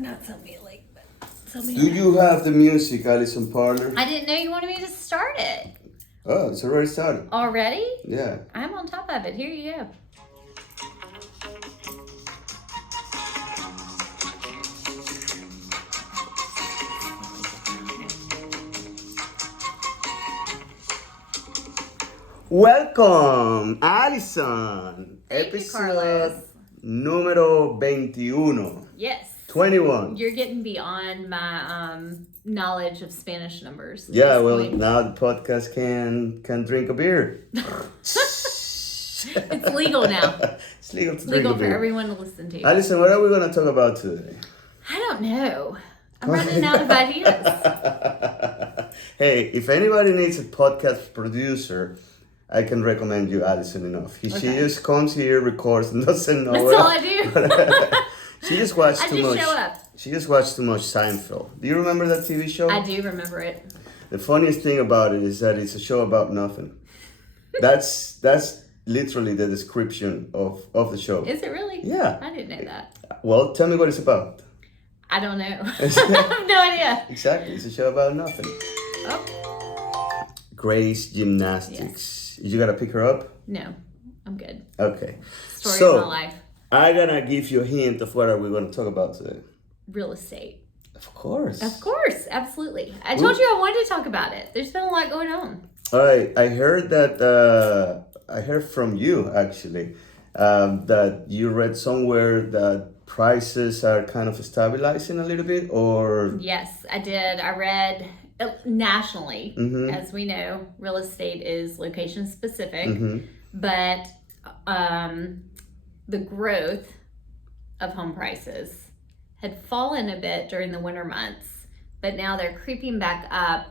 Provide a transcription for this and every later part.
Not so me like, but so me. Do you have the music, Allison Partner? I didn't know you wanted me to start it. Oh, it's already started. Already? Yeah. I'm on top of it. Here you go. Welcome, Allison. Thank you, Carlos. Número 21. Yes. 21. You're getting beyond my knowledge of Spanish numbers. at Yeah, this well, point. now the podcast can drink a beer. It's legal now. It's legal to drink Legal a for beer. everyone to listen to. Allison, what are we going to talk about today? I don't know. I'm running out of ideas. Hey, if anybody needs a podcast producer, I can recommend you Allison enough. She Okay. just comes here, records, and doesn't know That's all I do. She just watched I too just much. show up. She just watched too much Seinfeld. Do you remember that TV show? I do remember it. The funniest thing about it is that it's a show about nothing. That's literally the description of the show. Is it really? Yeah. I didn't know that. Well, tell me what it's about. I don't know. I have no idea. Exactly, it's a show about nothing. Oh, Grace Gymnastics. You gotta pick her up? no. I'm good. Okay. Story So, of my life. I'm gonna give you a hint of what are we gonna talk about today. Real estate. Of course. Of course. Absolutely. I told you I wanted to talk about it. There's been a lot going on. All right. I heard that. I heard from you actually that you read somewhere that prices are kind of stabilizing a little bit, or Yes, I did. I read nationally, Mhm. as we know, real estate is location specific, Mhm. but the growth of home prices had fallen a bit during the winter months, but now they're creeping back up,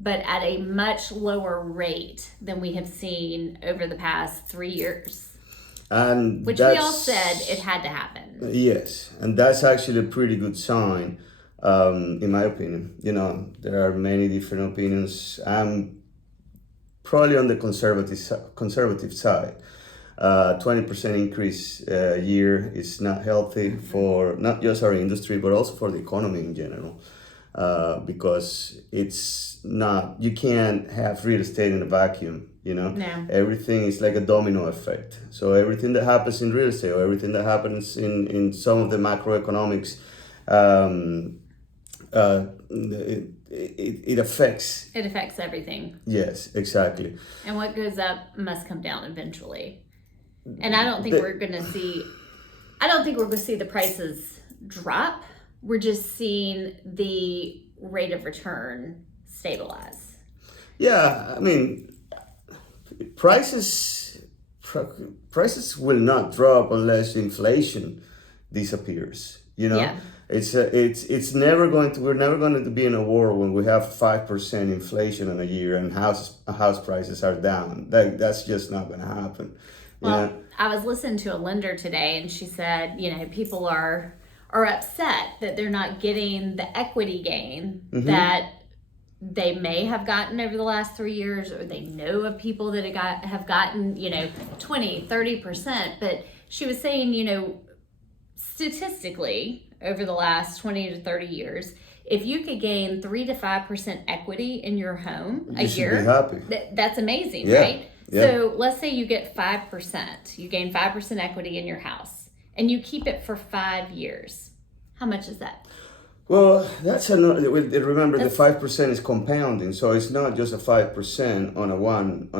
but at a much lower rate than we have seen over the past 3 years, and which we all said it had to happen. Yes, and that's actually a pretty good sign, in my opinion. You know, there are many different opinions. I'm probably on the conservative side. 20% increase a year is not healthy for not just our industry, but also for the economy in general. Because it's not, you can't have real estate in a vacuum, you know? No. Everything is like a domino effect. So everything that happens in real estate or everything that happens in some of the macroeconomics, it affects. It affects everything. Yes, exactly. And what goes up must come down eventually. And I don't think we're going to see the prices drop. We're just seeing the rate of return stabilize. Yeah, I mean, prices will not drop unless inflation disappears. You know, Yeah. it's never going to. We're never going to be in a world when we have 5% inflation in a year and house prices are down. That's just not going to happen. Well, I was listening to a lender today, and she said, people are upset that they're not getting the equity gain that they may have gotten over the last 3 years, or they know of people that have gotten 20-30%. But she was saying, statistically over the last 20 to 30 years, if you could gain 3 to 5% equity in your home a You should year, be happy. that's amazing, Yeah. right? Yeah. So let's say you get 5%, you gain 5% equity in your house, and you keep it for 5 years. How much is that? Well, that's another. Remember, the 5% is compounding, so it's not just a 5% on a one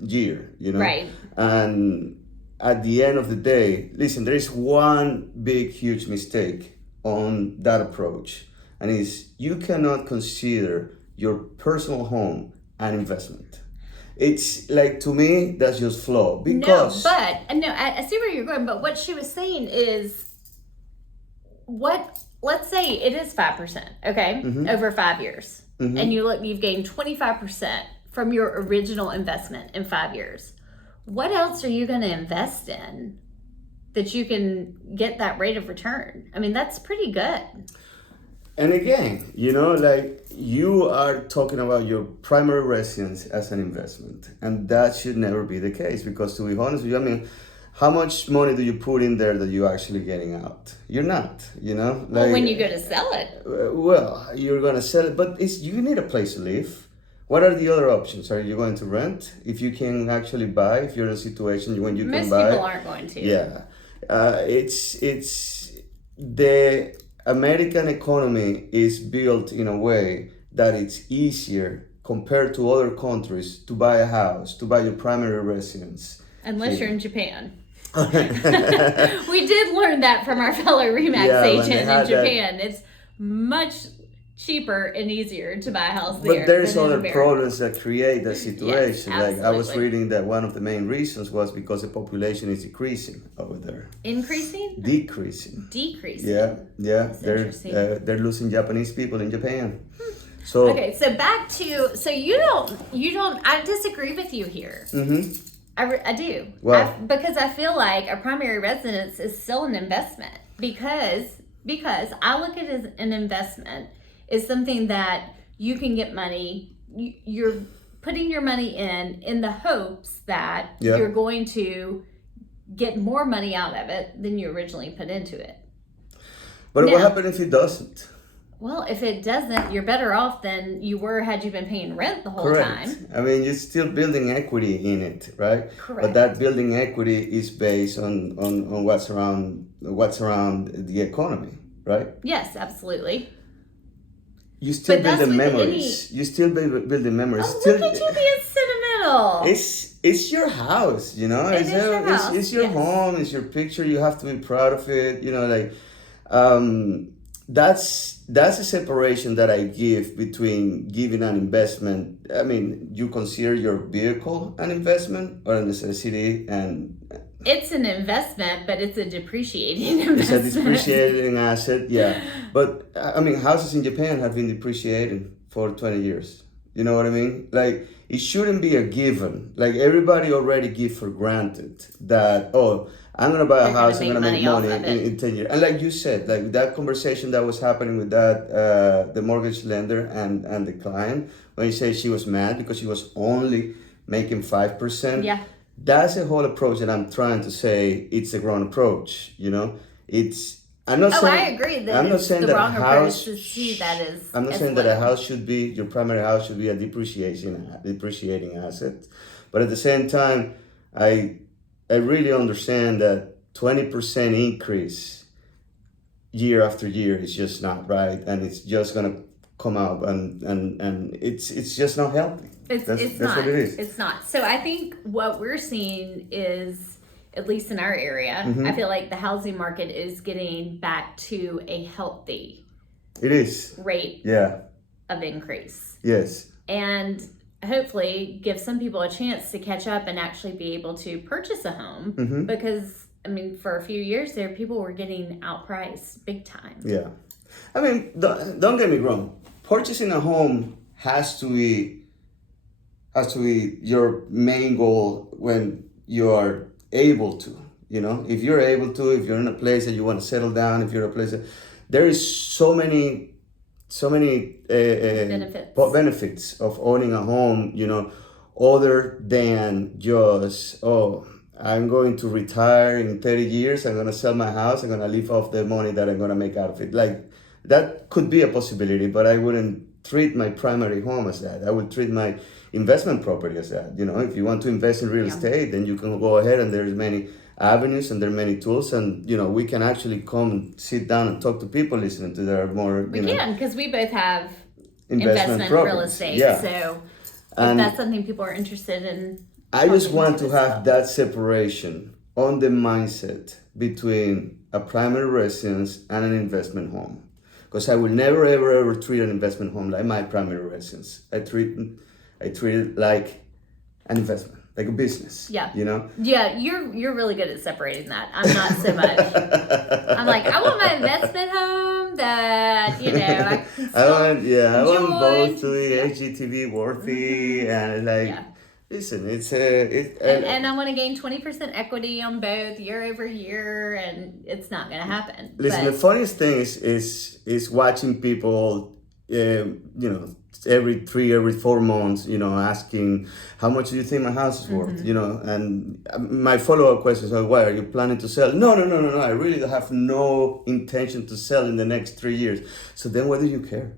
year, Right. And at the end of the day, listen, there is one big, huge mistake on that approach, and is you cannot consider your personal home an investment. It's like, to me, that's just flawed because I see where you're going. But what she was saying is, let's say it is 5%, okay, over 5 years, and you've gained 25% from your original investment in 5 years. What else are you going to invest in that you can get that rate of return? I mean, that's pretty good. And again, like, you are talking about your primary residence as an investment, and that should never be the case, because, to be honest with you, I mean, how much money do you put in there that you're actually getting out? You're not, you know? Well, when you go to sell it. Well, you're going to sell it, but you need a place to live. What are the other options? Are you going to rent? If you can actually buy, if you're in a situation when you can buy. Most people aren't going to. Yeah. It's the American economy is built in a way that it's easier compared to other countries to buy a house, to buy your primary residence. Unless you're in Japan. We did learn that from our fellow Remax agent in Japan. It's much cheaper and easier to buy a house there. But there's other problems that create that situation. Yes, like I was reading that one of the main reasons was because the population is decreasing over there. Increasing? Decreasing. Decreasing. Yeah. They're losing Japanese people in Japan. So okay, so back to you don't. I disagree with you here. Mm-hmm. I do. Well, because I feel like a primary residence is still an investment because I look at it as an investment is something that you can get money. You're putting your money in the hopes that you're going to get more money out of it than you originally put into it. But what happens if it doesn't? Well, if it doesn't, you're better off than you were had you been paying rent the whole Correct. time. I mean, you're still building equity in it, right? Correct. But that building equity is based on what's around the economy, right? Yes, absolutely. You still building memories. You still building memories. Oh, still, look at you being sentimental. It's your house, you know. It's your house. It's your home. It's your picture. You have to be proud of it. You know, like that's a separation that I give between giving an investment. I mean, you consider your vehicle an investment or a necessity, and it's an investment, but it's a depreciating investment. It's a depreciating asset, yeah. But I mean, houses in Japan have been depreciating for 20 years. You know what I mean? Like, it shouldn't be a given. Like, everybody already give for granted that, oh, I'm going to buy a house, I'm going to make money in 10 years. And like you said, like that conversation that was happening with that, the mortgage lender and the client, when you say she was mad because she was only making 5%. Yeah. That's the whole approach that I'm trying to say it's a wrong approach, you know? I'm not saying, I agree that I'm not saying the wrong approach to see that as I'm not saying that a house should be, your primary house should be a depreciating asset. But at the same time, I really understand that 20% increase year after year is just not right, and it's just gonna come out, and it's just not healthy. That's not. What it is. It's not. So I think what we're seeing is, at least in our area, I feel like the housing market is getting back to a healthy rate of increase. Yes. And hopefully give some people a chance to catch up and actually be able to purchase a home because, I mean, for a few years there, people were getting outpriced big time. Yeah. I mean, don't get me wrong. Purchasing a home has to be your main goal when you are able to, you know, if you're able to, if you're in a place that you want to settle down, if you're in a place that there is so many benefits of owning a home, you know, other than just, I'm going to retire in 30 years, I'm going to sell my house, I'm going to live off the money that I'm going to make out of it. Like, that could be a possibility, but I wouldn't treat my primary home as that. I would treat my investment property as that. You know, if you want to invest in real estate, then you can go ahead, and there's many avenues and there are many tools, and you know, we can actually come and sit down and talk to people listening to their more because we both have investment real estate. So if that's something people are interested in, I just want to have that separation on the mindset between a primary residence and an investment home, because I will never ever treat an investment home like my primary residence. I treat it like an investment, like a business. Yeah. You know? Yeah, you're really good at separating that. I'm not so much. I'm like, I want my investment home that, you know, I can still I want both to be HGTV worthy and like listen, and I want to gain 20% equity on both year over year, and it's not gonna happen. Listen, the funniest thing is watching people every 4 months, asking how much do you think my house is worth, and my follow-up question is, why are you planning to sell? No, I really have no intention to sell in the next 3 years. So then why do you care?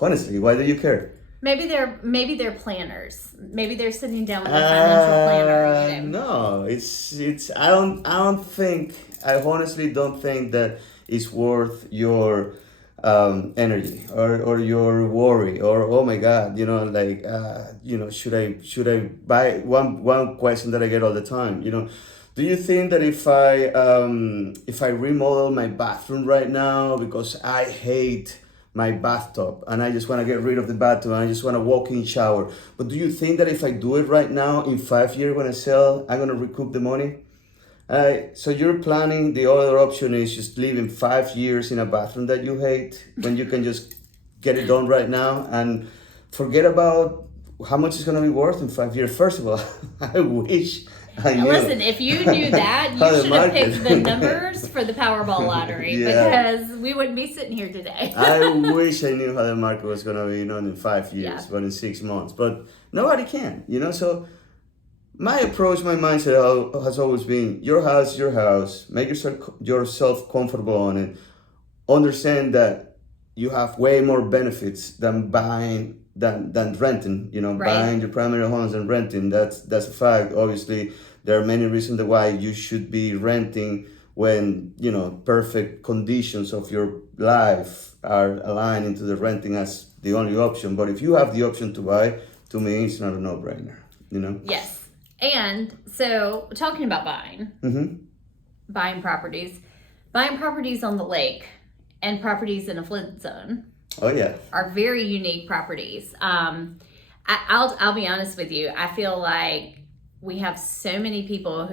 Honestly, why do you care? Maybe they're planners. Maybe they're sitting down with a financial planner. No, it's I honestly don't think that it's worth your energy or your worry or, oh my God, should I buy one question that I get all the time, do you think that if I remodel my bathroom right now because I hate my bathtub and I just want to get rid of the bathtub and I just want to walk in shower, but do you think that if I do it right now, in 5 years when I sell, I'm going to recoup the money? So you're planning, the other option is just living 5 years in a bathroom that you hate when you can just get it done right now and forget about how much it's going to be worth in 5 years. First of all, I wish I knew. Listen, if you knew that, you should have picked the numbers for the Powerball lottery because we wouldn't be sitting here today. I wish I knew how the market was going to be in 5 years, but in 6 months. But nobody can, so my approach, my mindset has always been your house, make yourself comfortable on it. Understand that you have way more benefits than buying, than renting, buying your primary homes and renting. That's a fact. Obviously, there are many reasons why you should be renting when, perfect conditions of your life are aligned into the renting as the only option. But if you have the option to buy, to me, it's not a no-brainer, Yes. And so, talking about buying properties on the lake and properties in a flood zone. Oh yeah, are very unique properties. I'll be honest with you. I feel like we have so many people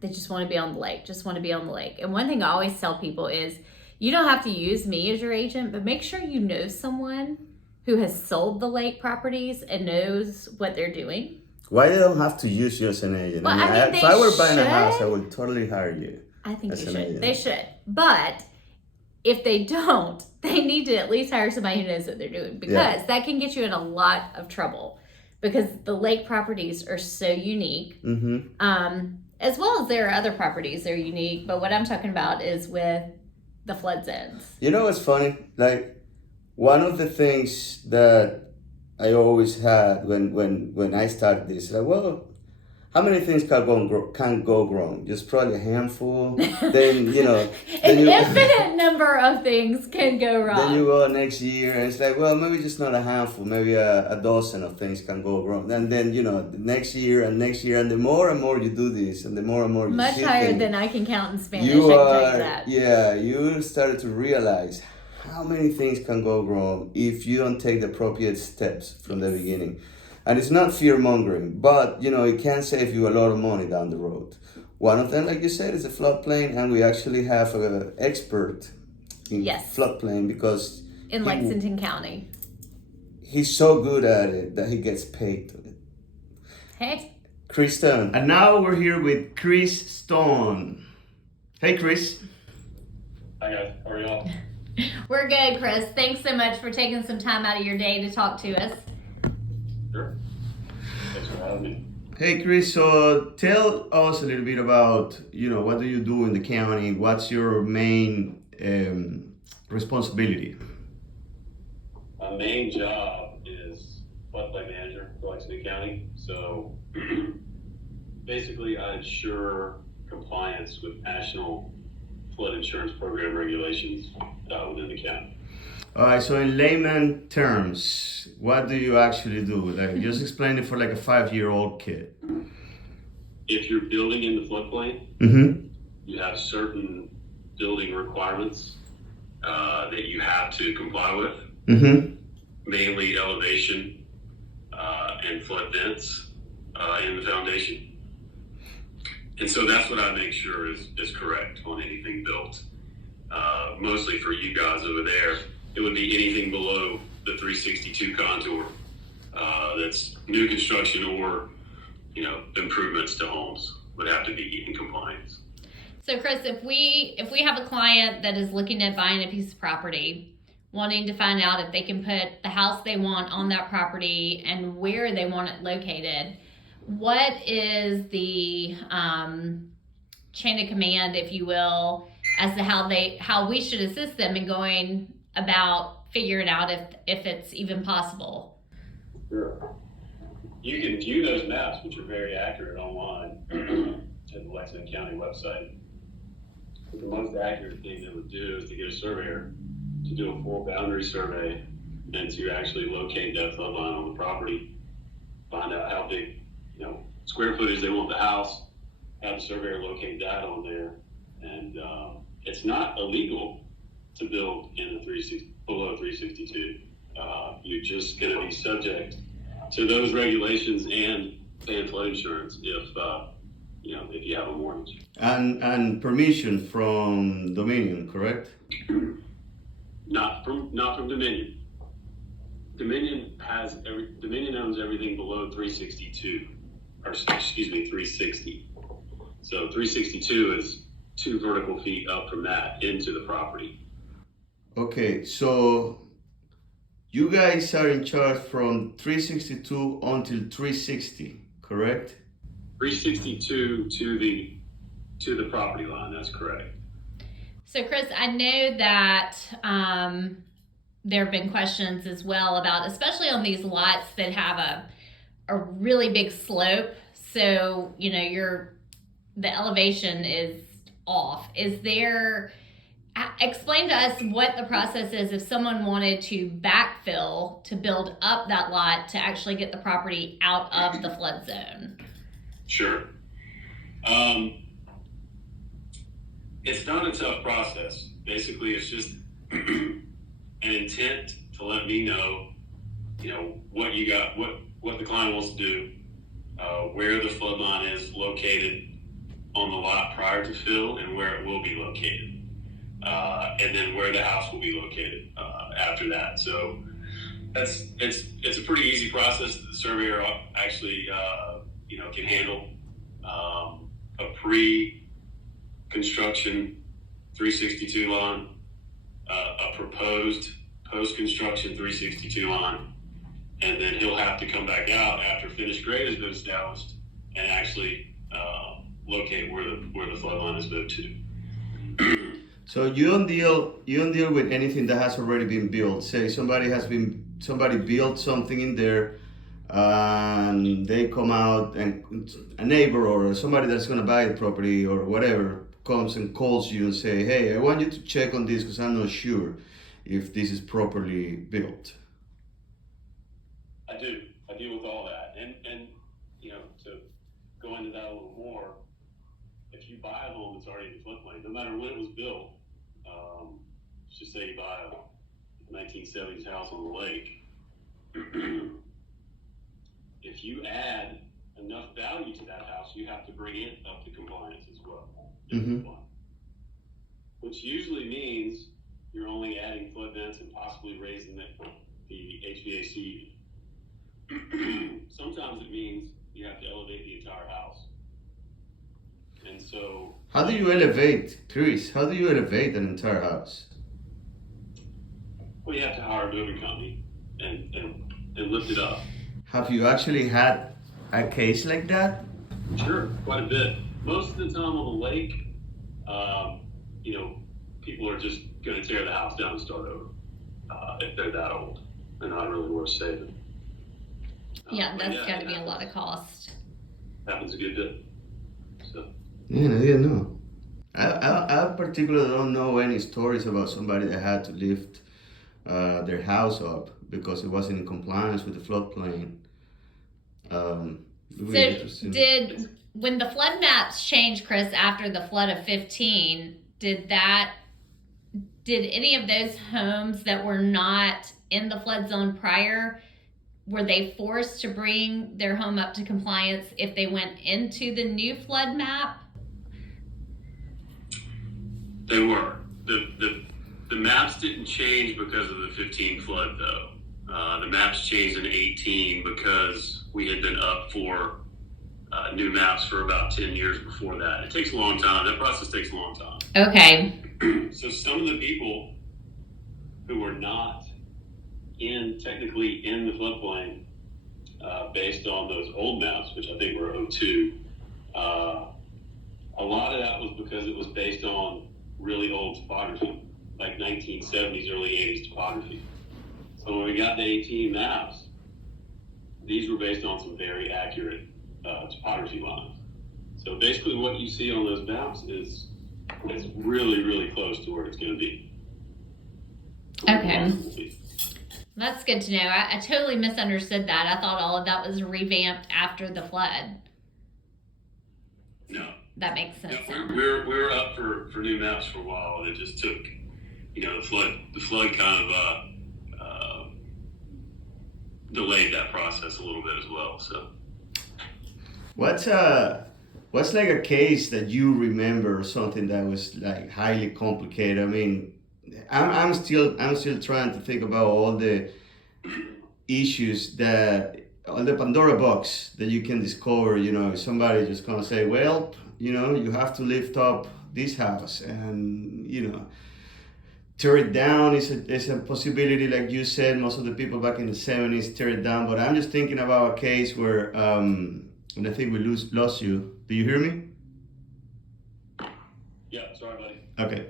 they just want to be on the lake, And one thing I always tell people is, you don't have to use me as your agent, but make sure you know someone who has sold the lake properties and knows what they're doing. Why they don't have to use you as an agent? Well, if I were buying a house, I would totally hire you. I think they should. They should. But if they don't, they need to at least hire somebody who knows what they're doing, because that can get you in a lot of trouble, because the lake properties are so unique. As well as there are other properties that are unique. But what I'm talking about is with the flood zones. You know what's funny? Like, one of the things that I always had when I started this, how many things can go wrong? Just probably a handful. Then, An infinite number of things can go wrong. Then you go next year and it's like, maybe just not a handful, maybe a dozen of things can go wrong. And then, the next year, and the more and more you do this, and the more and more you much see higher things, than I can count in Spanish. I can tell you that. Yeah, you started to realize how many things can go wrong if you don't take the appropriate steps from the beginning. And it's not fear-mongering, but, it can save you a lot of money down the road. One of them, like you said, is a floodplain, and we actually have an expert in floodplain because... in Lexington County. He's so good at it that he gets paid to it. Hey. Chris Stone. And now we're here with Chris Stone. Hey, Chris. Hi, guys. How are y'all? We're good, Chris. Thanks so much for taking some time out of your day to talk to us. Sure. Thanks for having me. Hey, Chris, so tell us a little bit about, what do you do in the county? What's your main responsibility? My main job is floodplain manager for Lexington County. So basically, I ensure compliance with national flood insurance program regulations within the county. All right, so in layman terms, what do you actually do? Like, just explain it for like a 5-year-old kid. If you're building in the floodplain, you have certain building requirements that you have to comply with, mainly elevation and flood vents in the foundation. And so that's what I make sure is correct on anything built. Mostly for you guys over there, it would be anything below the 362 contour that's new construction or, improvements to homes would have to be in compliance. So, Chris, if we have a client that is looking at buying a piece of property, wanting to find out if they can put the house they want on that property and where they want it located. What is the chain of command, if you will, as to how we should assist them in going about figuring out if it's even possible? Sure. You can view those maps, which are very accurate, online at the Lexington County website. But the most accurate thing they would do is to get a surveyor to do a full boundary survey and to actually locate that flood line on the property, find out how big, square footage they want the house, have the surveyor locate that on there. And it's not illegal to build in below 362. You're just going to be subject to those regulations and paying flood insurance if you have a mortgage. And permission from Dominion, correct? Not from Dominion. Dominion owns everything below 362, or excuse me, 360. So 362 is 2 vertical feet up from that into the property. Okay, so you guys are in charge from 362 until 360, correct? 362 to the property line, that's correct. So Chris, I know that there have been questions as well about, especially on these lots that have a really big slope. So, the elevation is off. Explain to us what the process is if someone wanted to backfill to build up that lot to actually get the property out of the flood zone. Sure. It's not a tough process. Basically, it's just an intent to let me know, what you got, what the client wants to do, where the flood line is located on the lot prior to fill and where it will be located. And then where the house will be located after that. So it's a pretty easy process that the surveyor actually can handle. A pre-construction 362 line, a proposed post-construction 362 line, and then he'll have to come back out after finished grade has been established and actually locate where the flood line is moved to. So you don't deal with anything that has already been built. Say somebody built something in there, and they come out, and a neighbor or somebody that's going to buy the property or whatever comes and calls you and say, "Hey, I want you to check on this because I'm not sure if this is properly built." I do. I deal with all that, and to go into that a little more, if you buy a home that's already in the floodplain, no matter when it was built, let's just say you buy a 1970s house on the lake, if you add enough value to that house, you have to bring it up to compliance as well. Mm-hmm. Which usually means you're only adding flood vents and possibly raising the HVAC. Sometimes it means you have to elevate the entire house. And so... How do you elevate, Chris? How do you elevate an entire house? Well, you have to hire a moving company and lift it up. Have you actually had a case like that? Sure, quite a bit. Most of the time on the lake, people are just going to tear the house down and start over if they're that old. They're not really worth saving. That's got to be a lot of cost. Happens a good bit. So. Yeah, I didn't know. I particularly don't know any stories about somebody that had to lift their house up because it wasn't in compliance with the floodplain. Really when the flood maps changed, Chris, after the flood of 15, did any of those homes that were not in the flood zone prior, were they forced to bring their home up to compliance if they went into the new flood map? They were. The maps didn't change because of the 15 flood, though. The maps changed in 18 because we had been up for new maps for about 10 years before that. It takes a long time. That process takes a long time. Okay. So some of the people who were not technically in the floodplain, based on those old maps, which I think were '02. A lot of that was because it was based on really old topography, like 1970s, early 80s topography. So when we got the 18 maps, these were based on some very accurate topography lines. So basically what you see on those maps is really, really close to where it's going to be. Okay. That's good to know. I totally misunderstood that. I thought all of that was revamped after the flood. No. That makes sense. No, we were up for new maps for a while, and it just took, the flood kind of delayed that process a little bit as well. So, what's like a case that you remember, or something that was like highly complicated? I mean, I'm still trying to think about all the issues all the Pandora box that you can discover. Somebody just gonna say, well, you have to lift up this house, and tear it down is a possibility. Like you said, most of the people back in the 70s tear it down. But I'm just thinking about a case where, and I think we lost you. Do you hear me? Yeah, sorry, buddy. Okay.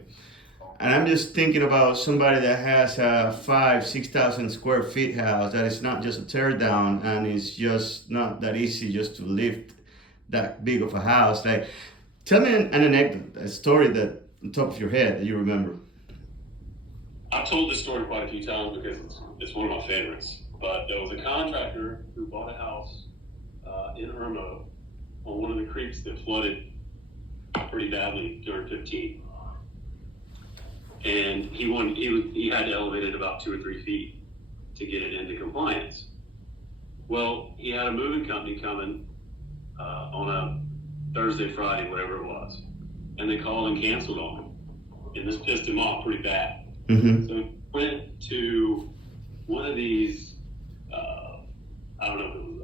And I'm just thinking about somebody that has a 5,000-6,000 square feet house that is not just a tear down, and it's just not that easy just to lift that big of a house. Like, tell me an anecdote, a story that on top of your head that you remember. I've told this story quite a few times because it's one of my favorites. But there was a contractor who bought a house in Irmo on one of the creeks that flooded pretty badly during 15. And he had to elevate it about 2 or 3 feet to get it into compliance. Well, he had a moving company coming on a Thursday, Friday, whatever it was, and they called and canceled on him. And this pissed him off pretty bad. Mm-hmm. So he went to one of these, I don't know if it was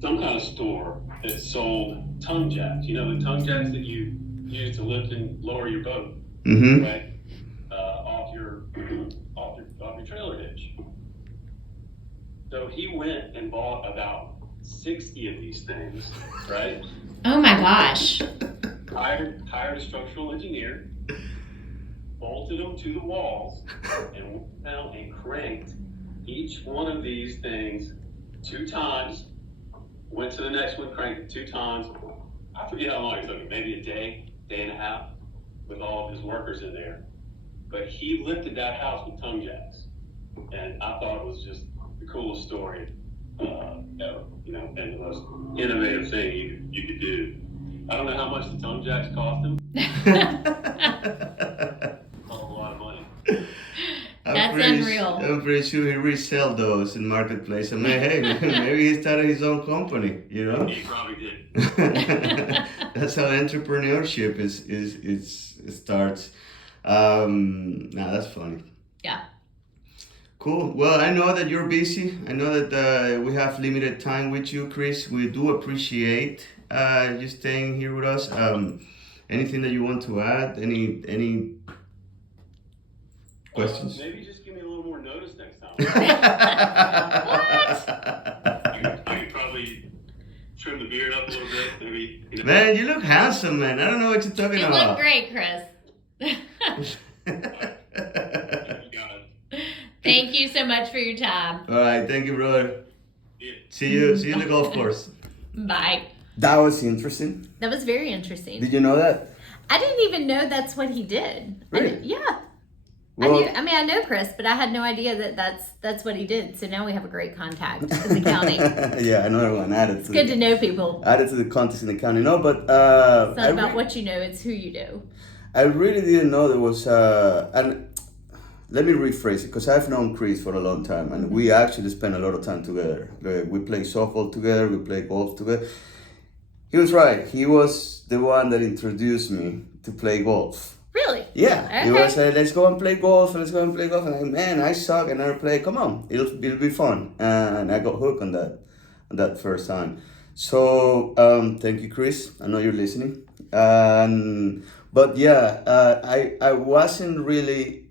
some kind of store that sold tongue jacks. The tongue jacks that you use to lift and lower your boat, mm-hmm. right? Off your trailer hitch. So he went and bought about 60 of these things, right? Oh my gosh. Hired a structural engineer, bolted them to the walls, and went down and cranked each one of these things 2 times. Went to the next one, cranked it 2 times. I forget how long it took him, maybe a day and a half, with all of his workers in there. But he lifted that house with tongue jacks, and I thought it was just the coolest story ever. And the most innovative thing you could do. I don't know how much the tongue jacks cost him. A lot of money. That's unreal. I'm pretty sure he resell those in marketplace. I mean, hey, maybe he started his own company. He probably did. That's how entrepreneurship it starts. That's funny. Yeah. Cool. Well, I know that you're busy. I know that we have limited time with you, Chris. We do appreciate you staying here with us. Anything that you want to add? Any questions? Maybe just give me a little more notice next time. What? I could probably trim the beard up a little bit, maybe. Man, you look handsome, man. I don't know what you're talking about. You look great, Chris. Thank you so much for your time. All right, thank you, brother. Yeah. See you in the golf course. Bye. That was interesting. That was very interesting. Did you know that? I didn't even know that's what he did. Really? Yeah. Well, I know Chris, but I had no idea that's what he did. So now we have a great contact in the county. Yeah, another one added. It's good to know people. Added to the contest in the county. No, but it's not about what you know; it's who you know. I really didn't know there was. And let me rephrase it, because I've known Chris for a long time, and we actually spend a lot of time together. We play softball together. We play golf together. He was right. He was the one that introduced me to play golf. Really? Yeah. Okay. He was like, let's go and play golf. And I'm like, man, I suck. I never play. Come on, it'll be fun. And I got hooked on that first time. So thank you, Chris. I know you're listening. But yeah, I wasn't really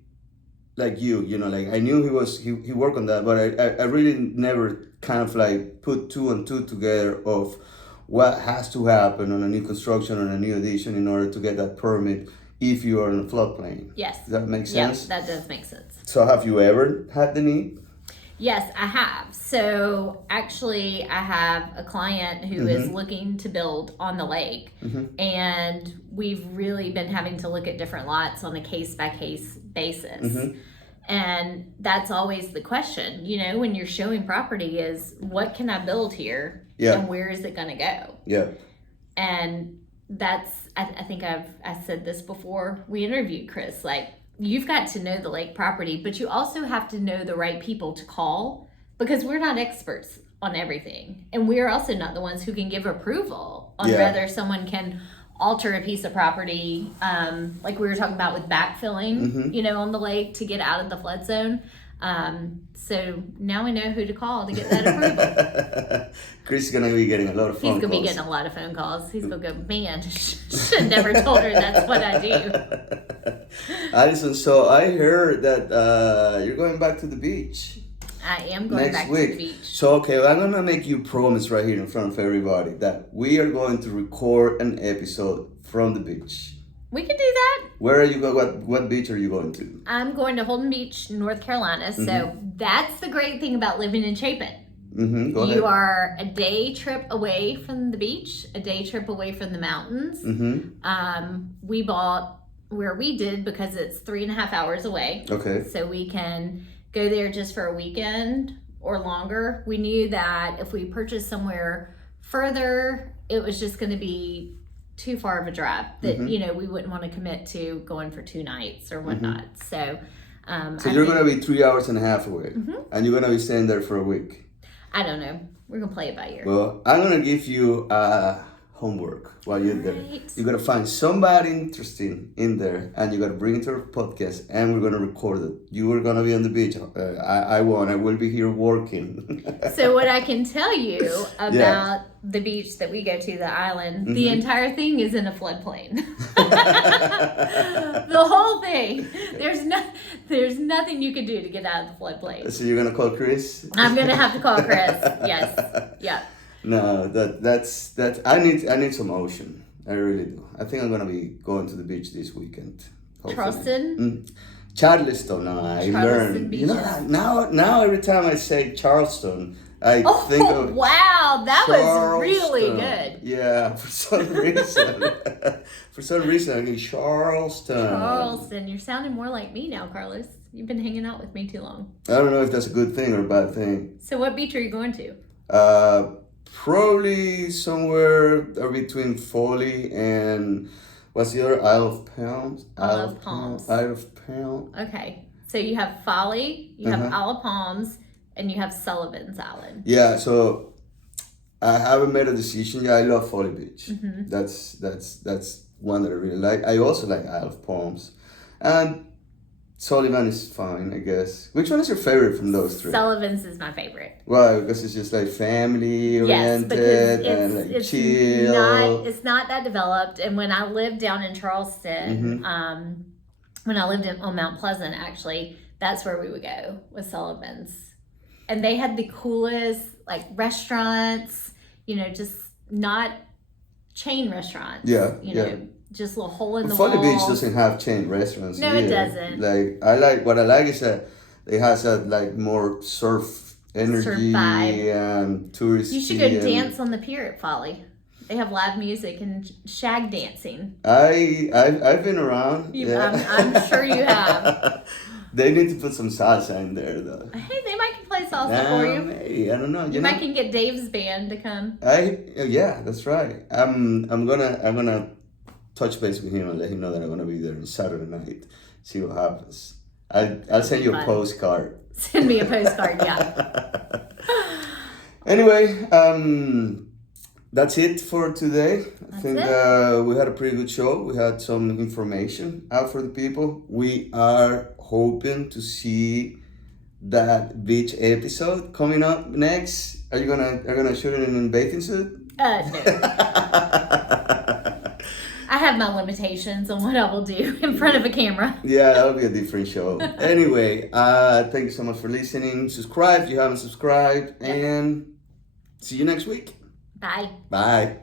like you know, like I knew he worked on that, but I really never kind of like put two and two together of what has to happen on a new construction, on a new addition in order to get that permit if you are in a floodplain. Yes. Does that make sense? Yeah, that does make sense. So have you ever had the need? Yes, I have. So actually, I have a client who is looking to build on the lake, and we've really been having to look at different lots on a case-by-case basis. And that's always the question, you know, when you're showing property is, what can I build here? Yeah. And where is it going to go? Yeah. And that's, I think I said this before we interviewed Chris, like, you've got to know the lake property, but you also have to know the right people to call, because we're not experts on everything. And we're also not the ones who can give approval on whether someone can alter a piece of property, like we were talking about with backfilling, you know, on the lake to get out of the flood zone. So now we know who to call to get that approval. Chris is going to be getting a lot of phone calls. He's going to be getting a lot of phone calls. He's going to go, man, should have never told her that's what I do. Allison, so I heard that you're going back to the beach. I am going back to the beach. So, okay, well, I'm going to make you promise right here in front of everybody that we are going to record an episode from the beach. We can do that. Where are you going? What beach are you going to? I'm going to Holden Beach, North Carolina. So that's the great thing about living in Chapin. Go ahead. You are a day trip away from the beach, a day trip away from the mountains. We bought where we did because it's 3.5 hours away. Okay. So we can go there just for a weekend or longer. We knew that if we purchased somewhere further, it was just going to be too far of a drive that, you know, we wouldn't want to commit to going for 2 nights or whatnot. So you're going to be 3.5 hours away, and you're going to be staying there for a week. I don't know. We're going to play it by ear. Well, I'm going to give you homework while you're there. You got to find somebody interesting in there, and you got to bring it to our podcast, and we're going to record it. You are going to be on the beach. I won't. I will be here working. So what I can tell you about the beach that we go to, the island, the entire thing is in a floodplain. The whole thing. There's nothing you can do to get out of the floodplain. So you're going to call Chris? I'm going to have to call Chris. Yes. Yeah. No, that's I need some ocean. I really do. I think I'm gonna be going to the beach this weekend. Hopefully. Charleston? Charleston. No, I learned. You know, now every time I say Charleston, I think of wow, that Charleston. Was really good. Yeah, for some reason, I mean Charleston. Charleston, you're sounding more like me now, Carlos. You've been hanging out with me too long. I don't know if that's a good thing or a bad thing. So, what beach are you going to? Probably somewhere between Foley and what's the other? Isle of Palms. Isle of Palms. Isle of Palms. Okay, so you have Folly, you have Isle of Palms, and you have Sullivan's Island. Yeah, so I haven't made a decision yet. I love Folly Beach. That's one that I really like. I also like Isle of Palms, and Sullivan is fine, I guess. Which one is your favorite from those 3? Sullivan's is my favorite. Why? Because it's just like family oriented and like chill. It's not that developed. And when I lived down in Charleston, when I lived on Mount Pleasant, actually, that's where we would go with Sullivan's. And they had the coolest like restaurants, you know, just not chain restaurants. Yeah. You know, just a little hole in the Folly wall. Beach doesn't have chain restaurants. No, either. it doesn't. Like what I like is that it has a like more surf energy and touristy. You should go dance on the pier at Folly. They have live music and shag dancing. I've been around. I'm sure you have. They need to put some salsa in there though. Hey, they might can play salsa for you. Hey, I don't know. You might can get Dave's band to come. Yeah, that's right. I'm gonna touch base with him and let him know that I'm gonna be there on Saturday night. See what happens. I'll send you a postcard. Send me a postcard, yeah. Anyway, that's it for today. I think we had a pretty good show. We had some information out for the people. We are hoping to see that beach episode coming up next. Are you gonna shoot it in a bathing suit? No. I have my limitations on what I will do in front of a camera. Yeah, that'll be a different show. Anyway, thank you so much for listening. Subscribe if you haven't subscribed, and see you next week. Bye. Bye.